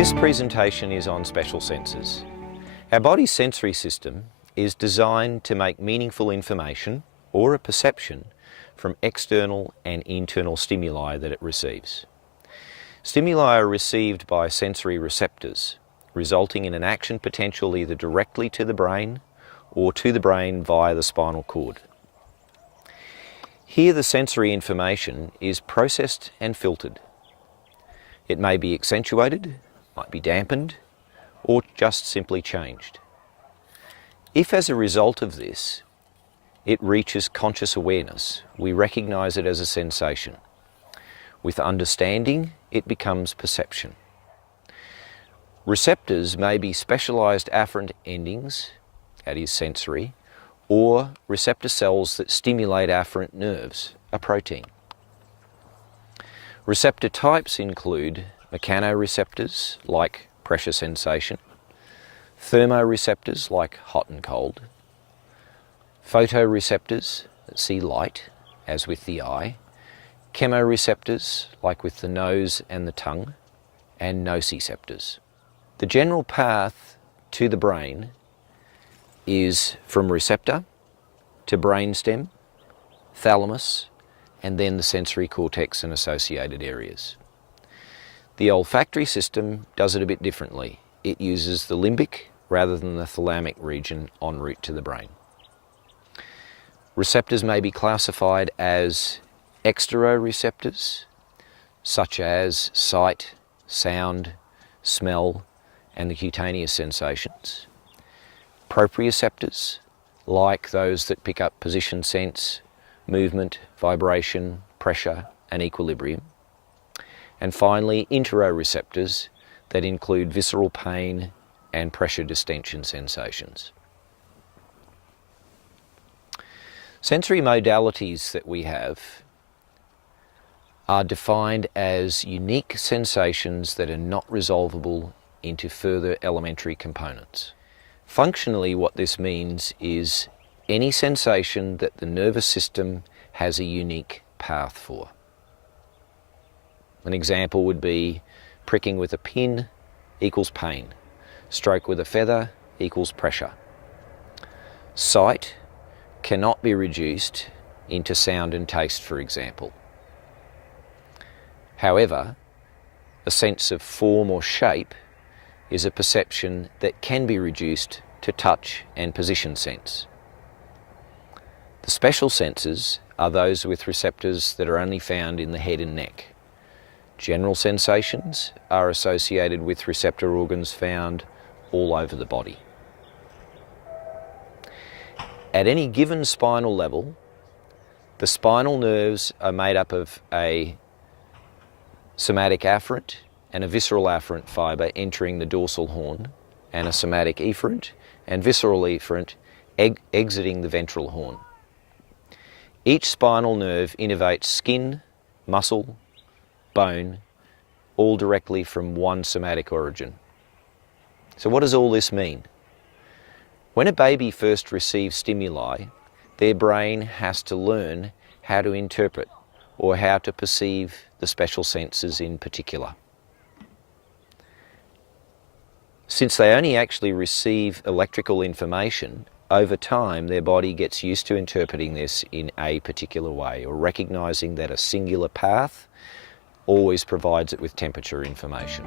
This presentation is on special senses. Our body's sensory system is designed to make meaningful information or a perception from external and internal stimuli that it receives. Stimuli are received by sensory receptors, resulting in an action potential either directly to the brain or to the brain via the spinal cord. Here the sensory information is processed and filtered. It may be accentuated, might be dampened, or just simply changed. If as a result of this, it reaches conscious awareness, we recognise it as a sensation. With understanding, it becomes perception. Receptors may be specialised afferent endings, that is sensory, or receptor cells that stimulate afferent nerves, a protein. Receptor types include mechanoreceptors, like pressure sensation, thermoreceptors, like hot and cold, photoreceptors that see light, as with the eye, chemoreceptors, like with the nose and the tongue, and nociceptors. The general path to the brain is from receptor to brainstem, thalamus, and then the sensory cortex and associated areas. The olfactory system does it a bit differently. It uses the limbic rather than the thalamic region en route to the brain. Receptors may be classified as exteroreceptors, such as sight, sound, smell, and the cutaneous sensations. Proprioceptors, like those that pick up position sense, movement, vibration, pressure, and equilibrium. And finally, interoreceptors that include visceral pain and pressure distension sensations. Sensory modalities that we have are defined as unique sensations that are not resolvable into further elementary components. Functionally, what this means is any sensation that the nervous system has a unique path for. An example would be pricking with a pin equals pain, stroke with a feather equals pressure. Sight cannot be reduced into sound and taste, for example. However, a sense of form or shape is a perception that can be reduced to touch and position sense. The special senses are those with receptors that are only found in the head and neck. General sensations are associated with receptor organs found all over the body. At any given spinal level, the spinal nerves are made up of a somatic afferent and a visceral afferent fibre entering the dorsal horn, and a somatic efferent and visceral efferent exiting the ventral horn. Each spinal nerve innervates skin, muscle, bone, all directly from one somatic origin. So what does all this mean? When a baby first receives stimuli, their brain has to learn how to interpret or how to perceive the special senses in particular. Since they only actually receive electrical information, over time their body gets used to interpreting this in a particular way, or recognising that a singular path always provides it with temperature information.